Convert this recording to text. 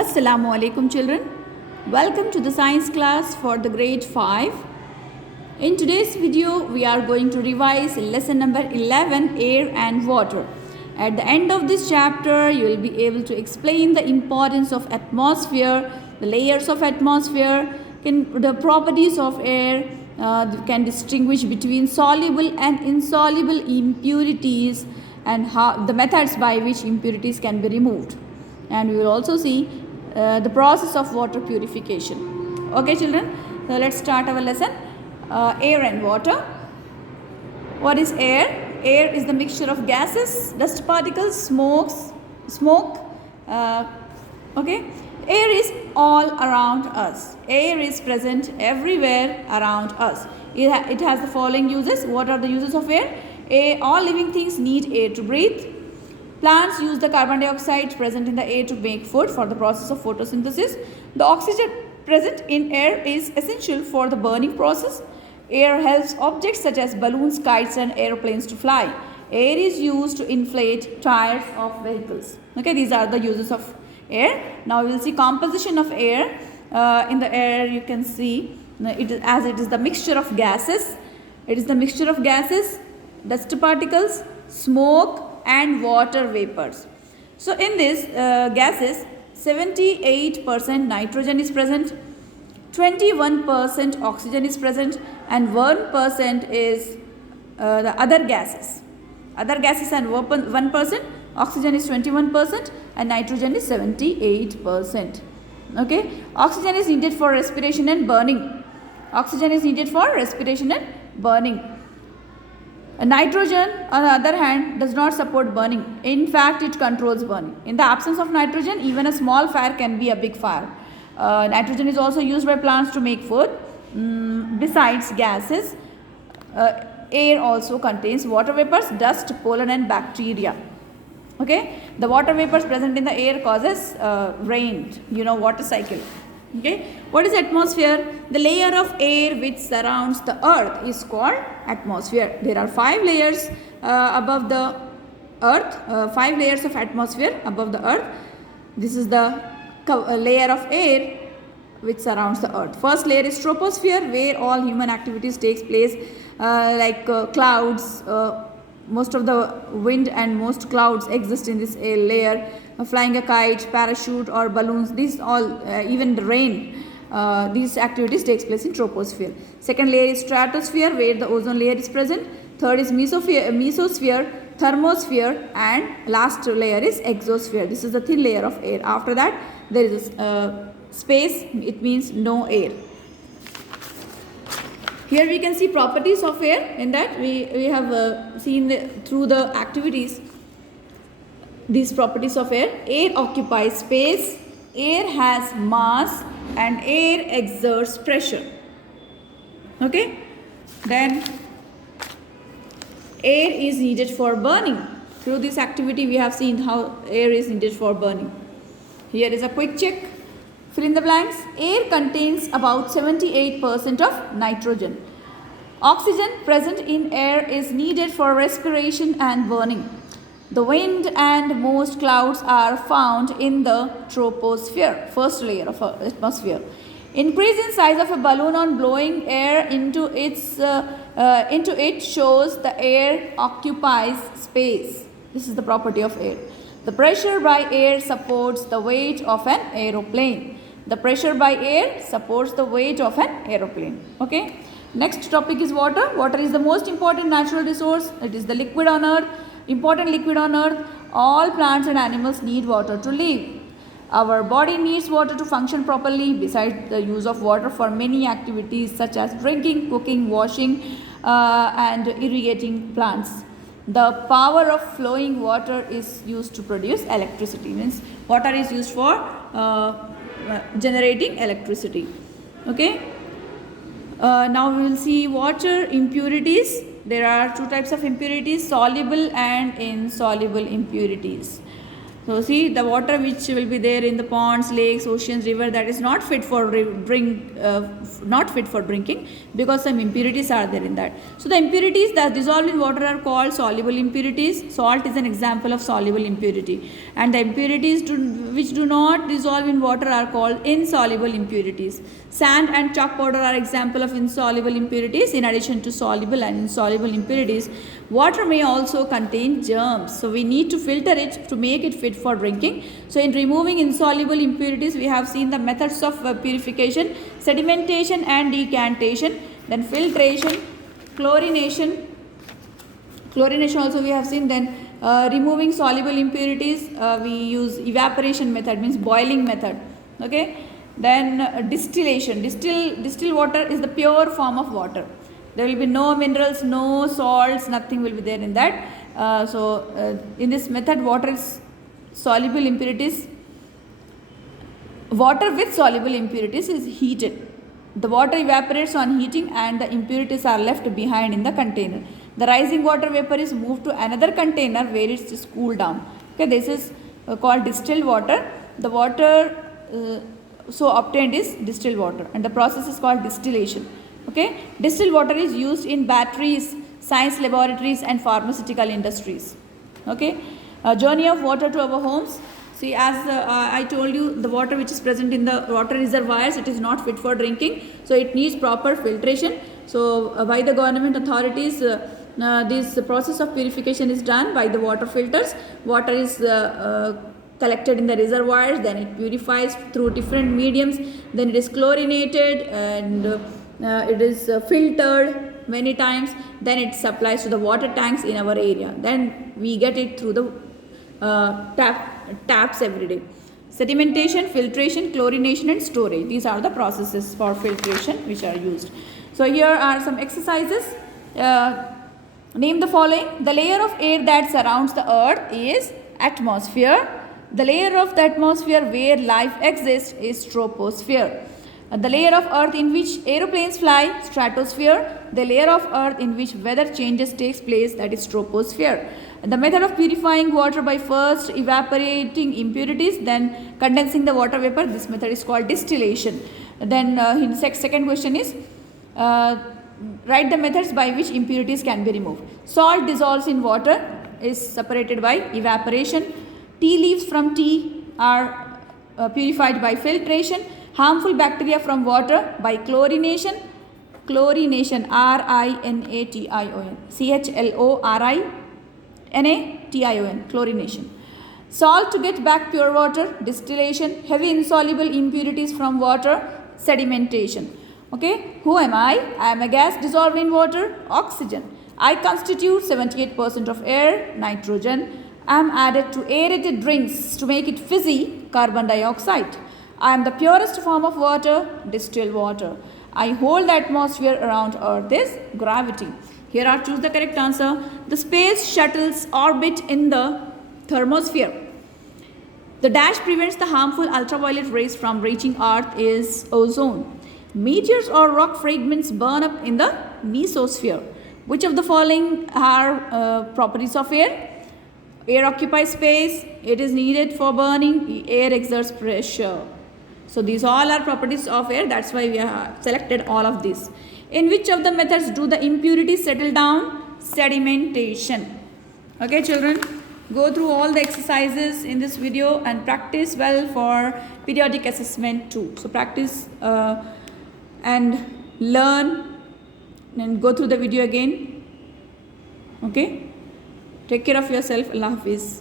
Assalamu alaikum children. Welcome to the science class for the grade 5. In today's video we are going to revise lesson number 11, air and water. At the end of this chapter you will be able to explain the importance of atmosphere, the layers of atmosphere, the properties of air, can distinguish between soluble and insoluble impurities and how the methods by which impurities can be removed. And we will also see the process of water purification. Okay children, so let's start our lesson. Air and water. What is air? Air is the mixture of gases, dust particles, smoke. Okay, air is all around us. Air is present everywhere around us. It has the following uses. What are the uses of air? All living things need air to breathe. Plants use the carbon dioxide present in the air to make food for the process of photosynthesis. The oxygen present in air is essential for the burning process. Air helps objects such as balloons, kites and aeroplanes to fly. Air is used to inflate tires of vehicles. Okay, these are the uses of air. Now we will see composition of air. In the air you can see it is the mixture of gases. It is the mixture of gases, dust particles, smoke and water vapors. So in this gases, 78% nitrogen is present, 21% oxygen is present and 1% is the other gases. Other gases and 1%, oxygen is 21% and nitrogen is 78%. Okay, oxygen is needed for respiration and burning. Oxygen is needed for respiration and burning. Nitrogen, on the other hand, does not support burning. In fact, it controls burning. In the absence of nitrogen, even a small fire can be a big fire. Nitrogen is also used by plants to make food. Besides gases, air also contains water vapors, dust, pollen and bacteria. Okay, the water vapors present in the air causes rain, water cycle. Okay, what is atmosphere? The layer of air which surrounds the earth is called atmosphere. There are 5 layers above the earth, 5 layers of atmosphere above the earth. This is the layer of air which surrounds the earth. First layer is troposphere, where all human activities takes place, like clouds. Most of the wind and most clouds exist in this layer. Flying a kite, parachute or balloons, these all, even the rain, these activities takes place in troposphere. Second layer is stratosphere, where the ozone layer is present. Third is mesosphere, thermosphere and last layer is exosphere. This is the thin layer of air. After that there is space, it means no air. Here we can see properties of air. In that we have seen through the activities these properties of air. Air occupies space, air has mass and air exerts pressure. Okay, then air is needed for burning. Through this activity we have seen how air is needed for burning. Here is a quick check. Fill in the blanks. Air contains about 78% of nitrogen. Oxygen present in air is needed for respiration and burning. The wind and most clouds are found in the troposphere, first layer of atmosphere. Increase in size of a balloon on blowing air into it shows the air occupies space. This is the property of air. The pressure by air supports the weight of an aeroplane. The pressure by air supports the weight of an aeroplane. Okay. Next topic is water. Water is the most important natural resource. It is the liquid on earth. Important liquid on earth. All plants and animals need water to live. Our body needs water to function properly. Besides the use of water for many activities such as drinking, cooking, washing and irrigating plants. The power of flowing water is used to produce electricity. Means water is used for generating electricity. Okay. Now we will see water impurities. There are 2 types of impurities, soluble and insoluble impurities. So see, the water which will be there in the ponds, lakes, oceans, river, that is not fit for not fit for drinking, because some impurities are there in that. So the impurities that dissolve in water are called soluble impurities. Salt is an example of soluble impurity, and the impurities which do not dissolve in water are called insoluble impurities. Sand and chalk powder are example of insoluble impurities. In addition to soluble and insoluble impurities, water may also contain germs. So we need to filter it to make it fit for drinking. So in removing insoluble impurities, we have seen the methods of purification: sedimentation and decantation, then filtration, chlorination. Chlorination also we have seen. Then removing soluble impurities, we use evaporation method, means boiling method. Okay. Then distillation. Distilled water is the pure form of water. There will be no minerals, no salts, nothing will be there in that. In this method, water is soluble impurities. Water with soluble impurities is heated. The water evaporates on heating and the impurities are left behind in the container. The rising water vapor is moved to another container where it is cooled down. Okay, this is called distilled water. The water obtained is distilled water, and the process is called distillation. Okay, distilled water is used in batteries, science laboratories and pharmaceutical industries. Okay, journey of water to our homes. See, as I told you, the water which is present in the water reservoirs, it is not fit for drinking, so it needs proper filtration. So by the government authorities, this process of purification is done by the water filters. Water is collected in the reservoirs, then it purifies through different mediums, then it is chlorinated and it is filtered many times, then it supplies to the water tanks in our area, then we get it through the taps every day. Sedimentation, filtration, chlorination and storage, these are the processes for filtration which are used. So here are some exercises. Name the following. The layer of air that surrounds the earth is atmosphere. The layer of the atmosphere where life exists is troposphere. The layer of earth in which aeroplanes fly, stratosphere. The layer of earth in which weather changes takes place, that is troposphere. The method of purifying water by first evaporating impurities, then condensing the water vapor, this method is called distillation. Then second question is, write the methods by which impurities can be removed. Salt dissolves in water, is separated by evaporation. Tea leaves from tea are purified by filtration. Harmful bacteria from water by chlorination. Chlorination, R-I-N-A-T-I-O-N, C-H-L-O-R-I-N-A-T-I-O-N, chlorination. Salt to get back pure water, distillation. Heavy insoluble impurities from water, sedimentation. Okay, who am I? I am a gas dissolved in water, oxygen. I constitute 78% of air, nitrogen. I am added to aerated drinks to make it fizzy, carbon dioxide. I am the purest form of water, distilled water. I hold the atmosphere around earth is gravity. Here are choose the correct answer. The space shuttles orbit in the thermosphere. The dash prevents the harmful ultraviolet rays from reaching earth is ozone. Meteors or rock fragments burn up in the mesosphere. Which of the following are properties of air? Air occupies space, it is needed for burning, air exerts pressure. So these all are properties of air, that's why we have selected all of these. In which of the methods do the impurities settle down? Sedimentation. Okay children, go through all the exercises in this video and practice well for periodic assessment too. So practice and learn and go through the video again. Okay. Take care of yourself. Allah Hafiz.